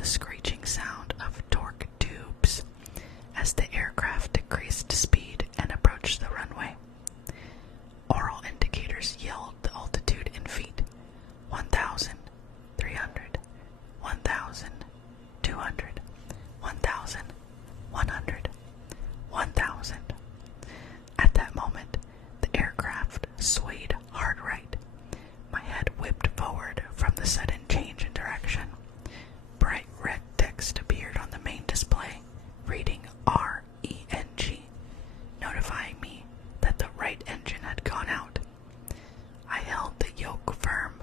the screeching sound of torque tubes as the aircraft decreased speed and approached the runway. Oral indicators yelled the altitude in feet: 1,300, 1,200, 1,100, 1,000. At that moment, the aircraft swayed hard right. My head whipped forward from the sudden change in direction. Bright red text appeared on the main display, reading RENG, notifying me that the right engine had gone out. I held the yoke firm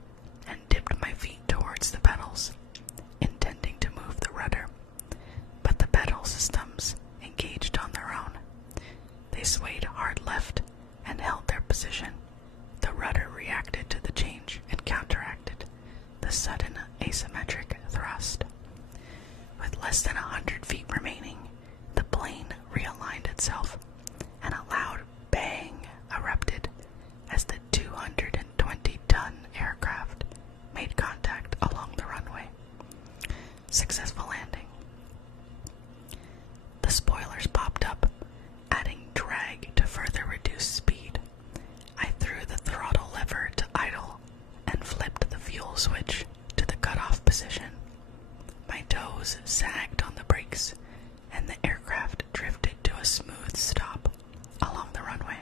and dipped my feet towards the pedals, intending to move the rudder, but the pedal systems engaged on their own. They swayed hard left and held their position. The rudder reacted to the change and counteracted the sudden asymmetric thrust. With less than 100 feet remaining, the plane realigned itself, and a loud bang erupted as the 220-ton aircraft made contact along the runway. Successful landing. The spoilers popped up, adding drag to further reduce speed. I threw the throttle lever to idle and flipped the fuel switch to the cutoff position. My toes sagged on the brakes, and the aircraft drifted to a smooth stop along the runway.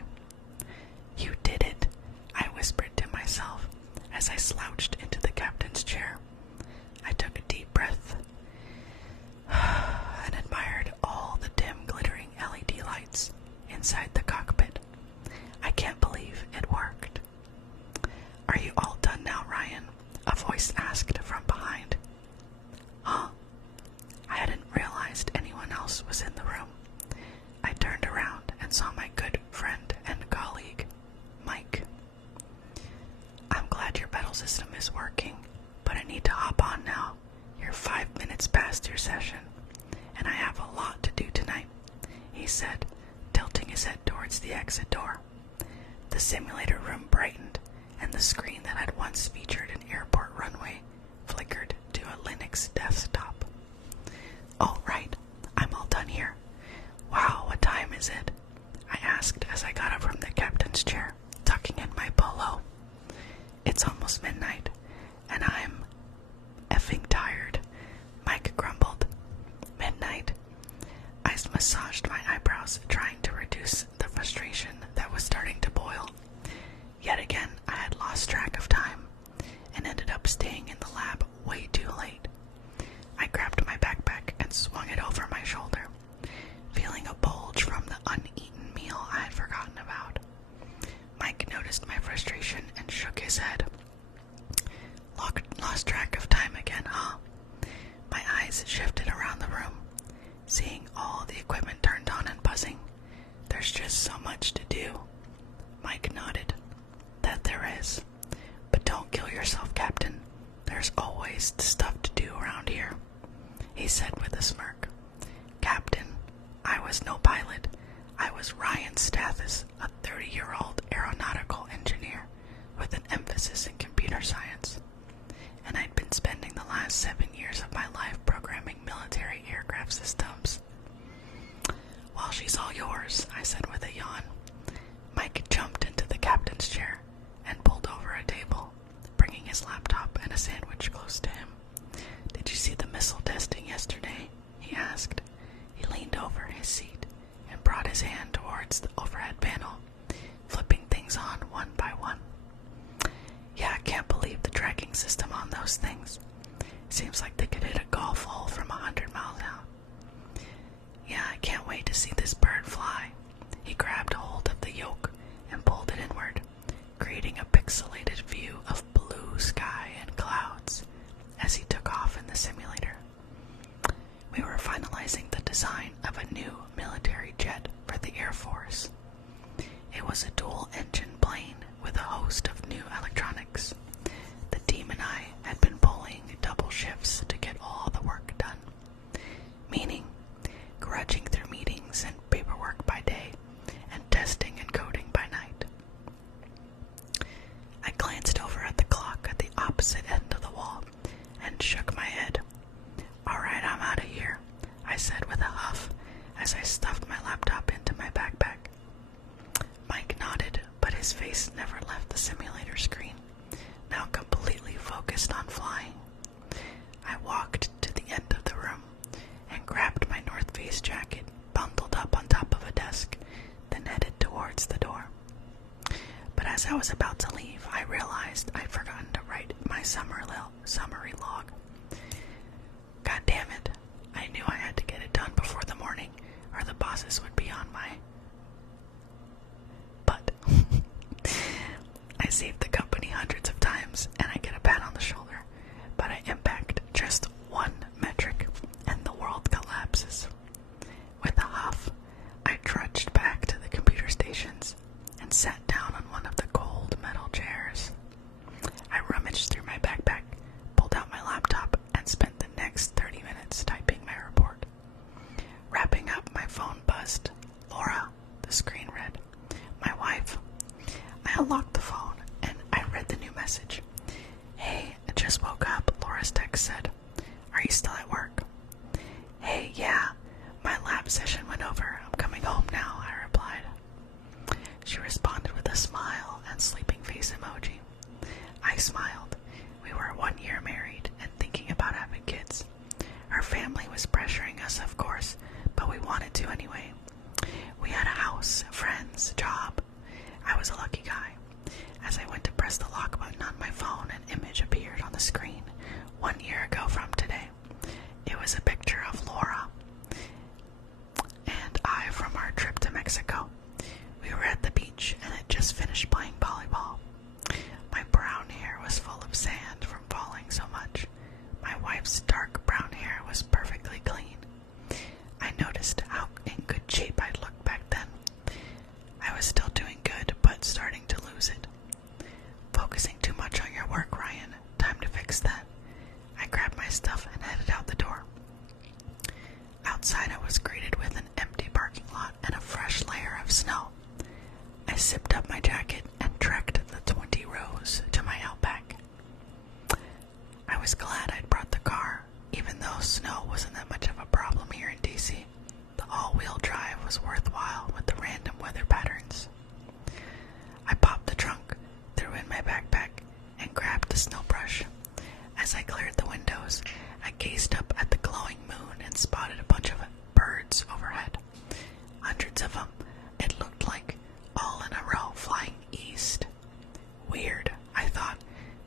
"You did it," I whispered to myself as I slouched into the captain's chair. I took a deep breath and admired all the dim glittering LED lights inside the cockpit. I can't believe it worked. "Are you all done now, Ryan?" a voice asked from behind. "Huh?" I hadn't realized anyone else was in the room. I turned around and saw my good friend and colleague, Mike. "I'm glad your pedal system is working, but I need to hop on now. You're 5 minutes past your session, and I have a lot to do tonight," he said, tilting his head towards the exit door. The simulator room brightened, and the screen that had once featured an airport runway flickered to a Linux desktop. "Oh, right, I'm all done here. Wow, what time is it?" I asked as I got up from the captain's chair, tucking in my polo. "It's almost midnight, and I'm effing tired," Mike grumbled. "Midnight?" I massaged my eyebrows, trying to reduce the frustration that was starting to boil. Yet again, I had lost track of time and ended up staying in the lab way too late. I grabbed my backpack and swung it over my shoulder, feeling a bulge from the uneaten meal I had forgotten about. Mike noticed my frustration and shook his head. "Lost track of time again, huh?" My eyes shifted around the room, seeing all the equipment turned on and buzzing. "There's just so much to do." Mike nodded. "That there is. But don't kill yourself, Captain. There's always stuff to do around here," he said with a smirk. "Captain, I was no pilot. I was Ryan Stathis, a 30-year-old aeronautical engineer with an emphasis in computer science. And I'd been spending the last 7 years of my life programming military aircraft systems." "Well, she's all yours," I said with a yawn. Mike jumped into the captain's chair and pulled over a table, bringing his laptop and a sandwich close to him. "Did you see the missile testing yesterday?" he asked. He leaned over his seat and brought his hand towards the overhead panel, flipping things on one by one. "Yeah, I can't believe the tracking system on those things. Seems like they could hit a golf hole from 100 miles out." "Yeah, I can't wait to see this bird fly." He grabbed hold of the yoke and pulled it inward, creating a pixelated view of blue sky and clouds as he took off in the simulator. We were finalizing the design of a new military jet for the Air Force. It was a dual-engine plane with a host of new electronics. The team and I had been pulling double shifts to get all the work done, meaning grudging through meetings and paperwork by day and testing and coding by night. I glanced over at the clock at the opposite end of the wall and shook my head. "All right, saved the company hundreds of times, and I get a pat on the shoulder, but I impact just one metric, and the world collapses. With a huff, I trudged back to the computer stations and sat down on one of the cold metal chairs. I rummaged through my backpack, pulled out my laptop, and spent the next 30 minutes typing my report. Wrapping up, my phone buzzed. Laura, the screen read. My wife. I unlocked the phone, and I read the new message. Hey, I just woke up, Laura's text said. Are you still at work? Hey, yeah. My lab session went over. I'm coming home now, I replied. She responded with a smile and sleeping face emoji. I smiled. We were 1 year married and thinking about having kids. Her family was pressuring us, of course, but we wanted to anyway. We had a house, friends, job. I was a lucky guy. As I went to press the lock button on my phone, an image appeared on the screen 1 year ago from today. It was a picture of Laura and I from our trip to Mexico. We were at the beach and had just finished playing volleyball. My brown hair was full of sand from falling so much. My wife's dark brown hair was perfectly clean. I noticed how in good shape I'd looked back then. I was still doing good, but starting to lose it. Focusing too much on your work, Ryan. Time to fix that. I grabbed my stuff and headed out the door. Outside, I was greeted with an empty parking lot and a fresh layer of snow. I zipped up my jacket and trekked the 20 rows to my Outback. I was glad I'd brought the car, even though snow wasn't that much of a problem here in DC. The all-wheel drive was worthwhile with the random weather patterns. I popped the trunk, threw in my backpack, and grabbed the snow brush. As I cleared the windows, I gazed up at the glowing moon and spotted a bunch of birds overhead. Hundreds of them, it looked like, all in a row flying east. Weird, I thought,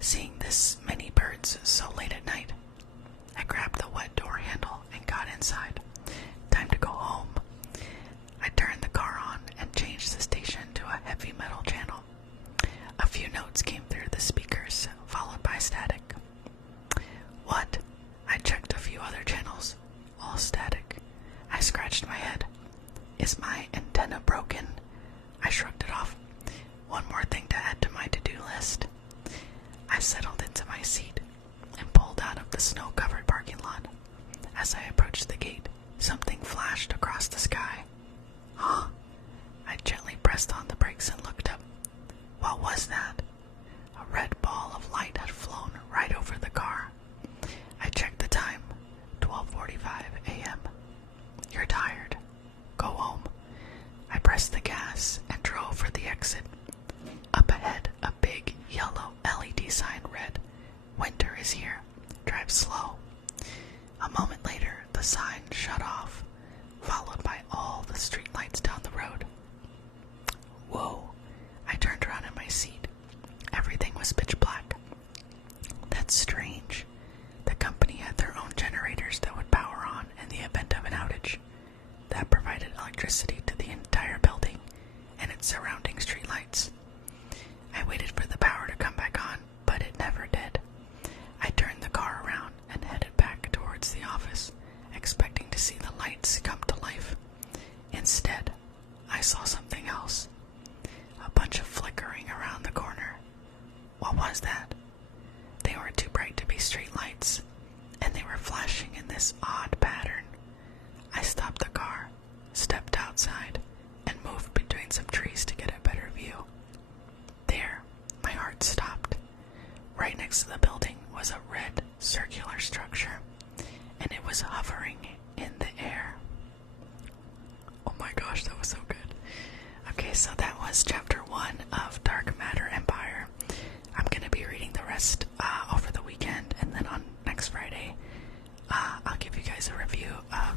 seeing this many birds so late at night. I grabbed the wet door handle and got inside. Time to go home. I turned the car on and changed the station to a heavy metal channel. A few notes came through the speakers, followed by static. What? I checked a few other channels. All static. I scratched my head. Is my antenna broken? I shrugged it off. One more thing to add to my to-do list. I settled into my seat and pulled out of the snow-covered parking lot. As I approached the gate, something flashed across the sky. Huh? I gently pressed on the brakes and looked up. What was that? A red ball of light had flown right over the car. I checked the time. 12:45 a.m. You're tired. Go home. I pressed the gas and drove for the exit. Up ahead, a big yellow LED sign read, "Winter is here. Drive slow." A moment later, the sign shut off, followed by all the streetlights down the road. Whoa. I turned around in my seat. Everything was pitch black. That's strange. The company had their own generators that would power on in the event of an outage. That provided electricity to the entire building and its surrounding streetlights. I waited for the power to come back on, but it never did. I turned the car around and headed back towards the office, expecting to see the lights come to life. Instead, I saw something else. A bunch of flickering around the corner. What was that? They were too bright to be streetlights, and they were flashing in this odd pattern. I stopped the car, stepped outside, and moved between some trees to get a better view. There, my heart stopped. Right next to the building was a red, circular structure, and it was hovering in the air. Oh my gosh, that was so good. Okay, so that was chapter 1 of Dark Matter Empire. I'm going to be reading the rest over the weekend, and then on next Friday, I'll give you guys a review of